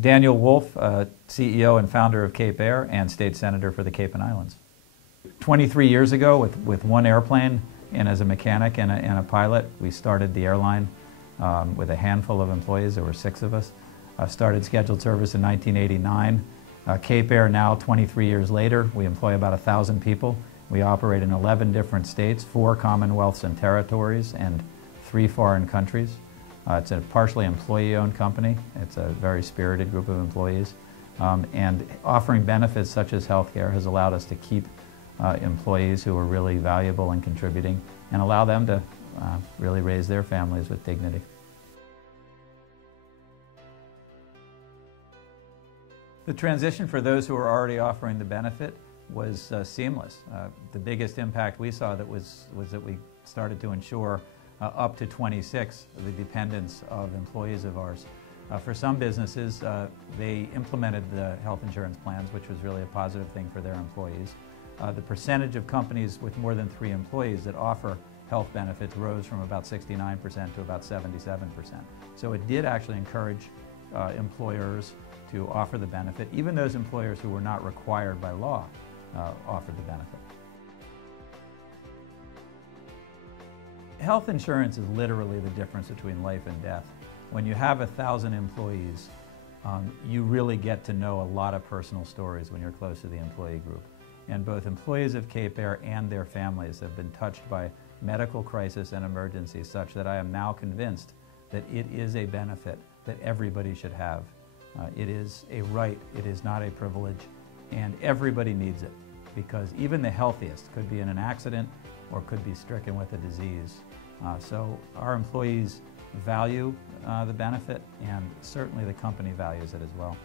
Daniel Wolf, CEO and founder of Cape Air and state senator for the Cape and Islands. 23 years ago, with one airplane and as a mechanic and a pilot, we started the airline with a handful of employees. There were 6 of us. Started scheduled service in 1989. Cape Air now, 23 years later, we employ about 1,000 people. We operate in 11 different states, 4 commonwealths and territories, and 3 foreign countries. It's a partially employee-owned company. It's a very spirited group of employees. And offering benefits such as health care has allowed us to keep employees who are really valuable and contributing and allow them to really raise their families with dignity. The transition for those who were already offering the benefit was seamless. The biggest impact we saw was that we started to ensure up to 26 the dependents of employees of ours. For some businesses, they implemented the health insurance plans, which was really a positive thing for their employees. The percentage of companies with more than 3 employees that offer health benefits rose from about 69% to about 77%. So it did actually encourage employers to offer the benefit. Even those employers who were not required by law offered the benefit. Health insurance is literally the difference between life and death. When you have 1,000 employees, you really get to know a lot of personal stories when you're close to the employee group. And both employees of Cape Air and their families have been touched by medical crisis and emergencies such that I am now convinced that it is a benefit that everybody should have. It is a right, it is not a privilege, and everybody needs it because even the healthiest could be in an accident or could be stricken with a disease. So our employees value the benefit, and certainly the company values it as well.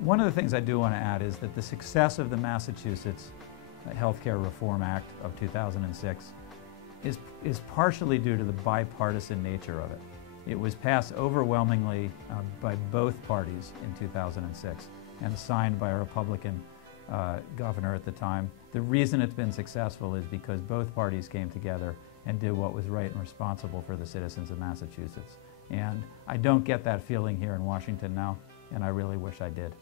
One of the things I do want to add is that the success of the Massachusetts Healthcare Reform Act of 2006 is partially due to the bipartisan nature of it. It was passed overwhelmingly by both parties in 2006 and signed by a Republican governor at the time. The reason it's been successful is because both parties came together and did what was right and responsible for the citizens of Massachusetts. And I don't get that feeling here in Washington now, and I really wish I did.